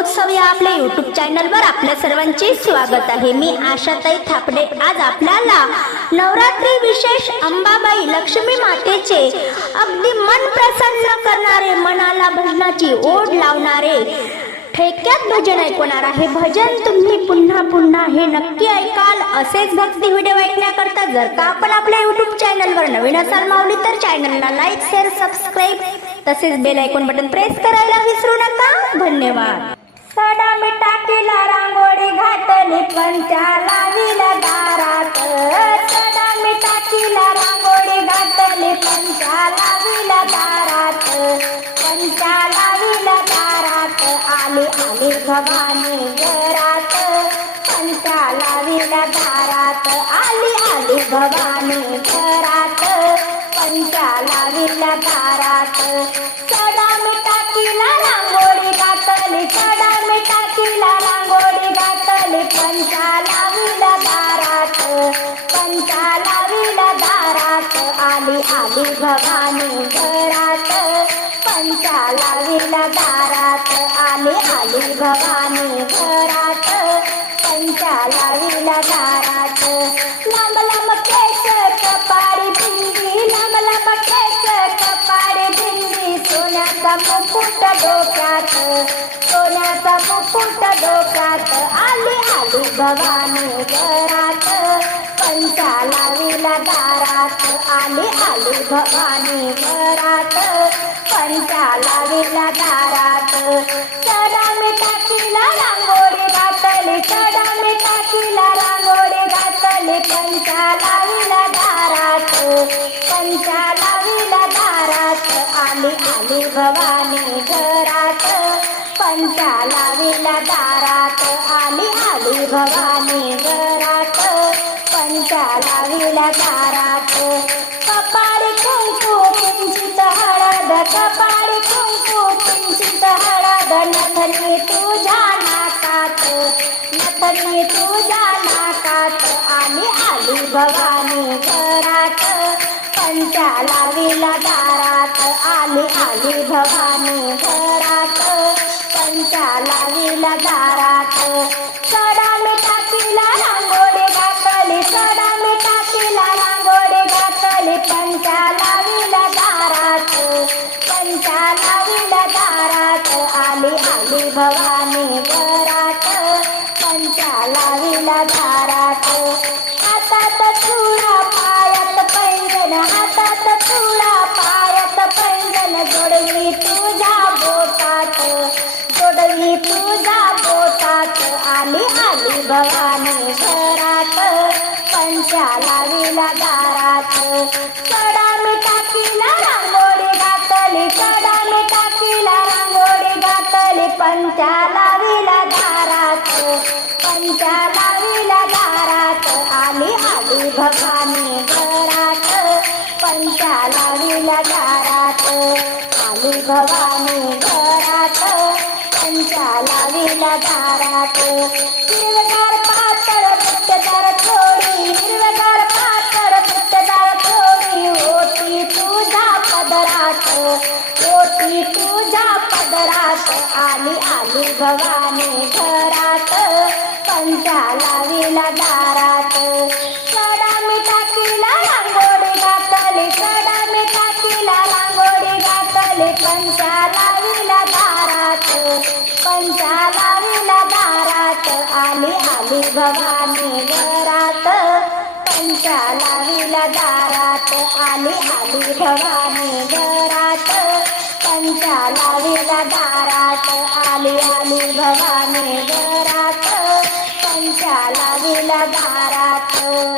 उत्सव या आपल्या युट्यूब चॅनलवर आपल्या सर्वांचे स्वागत आहे. मी आशाताई थापडे. आज आपल्याला नवरात्री विशेष अंबाबाई लक्ष्मी मातेचे अगदी मन प्रसन्न करणारे मनाला भजनाची ओढ लावणारे ठेक्यात भजन ऐकवणार आहे. भजन तुम्ही पुन्हा पुन्हा हे नक्की ऐकाल. असेच भक्ती व्हिडिओ ऐकण्याकरता जर का आपण आपल्या युट्यूब चॅनलवर नवीन असाल मावली तर चॅनलला लाईक शेअर सबस्क्राईब तसेच बेल ऐकून बटन प्रेस करायला विसरू नका. धन्यवाद. सडा मिठा केला रांगोळी घातली पंचा लाविला दारात. सडा मिठा केला रांगोळी घातली पंचा लाविला दारात. पंचा लाविला दारात आली आली भवानी घरात. पंचा लाविला दारात आली आली भवानी घरात. पंचा लाविला दारात. आईला दारात आले आली भवानी घरात. पंचा लाविला दारात. लांब लांब केस कपाडी भिंगी लांब लांब केस कपाडी भिंगी. सोन्याचा मुकुट डोक्यात सोन्याचा मुकुट डोक्यात. आली आली भवानी घरात. पंचा लाविला दारात. आली आली भवानी घरात पंचा लाविला दारात. चरा मिठा किला रांगोळी घातली. चरा मिठा किला रांगोळी घातली. पंचा लाविला दारात. पंचा लाविला दारात. आली आली भवानी घरात पंचा लाविला दारात. आली आली भवानी घरात लाविला दारात. कपाळी कुंकू किंचित हळद. कपाळी कुंकू किंचित हळद. नथनी तुझ्या नाकात नथनी तुझ्या नाकात. आली भवानी घरात. पंचा लाविला दारात. आली आली भवानी घरात. पंचा लाविला दारात. सडा आली आली भवानी घरात पंचा लाविला दारात हातात तुळा पायात पैंजन हातात तुळा पायात पैंजन जोडली तुझ्या बोटात जोडली तुझ्या बोटात. आली आली भवानी घरात पंचा लाविला दारात पंचा लावीला दारात पंचा लावीला दारात आली आली भवानी घरात पंचा लावीला दारात आली भवानी घरात पंचा लावीला दारात. पदरात होती तुझ्या पदरात आली आली भवानी घरात. पंचा लाविला दारात. सडा मिठा किला रांगोळी घातली सडा मिठा किला रांगोळी घातली पंचा लाविला दारात. पंचा लाविला दारात आली आली भवानी घरात. पंचा लाविला दारात आली आली भवानी घरात. पंचा लाविला दारात. आली आली भवानी घरात. पंचा लाविला दारात.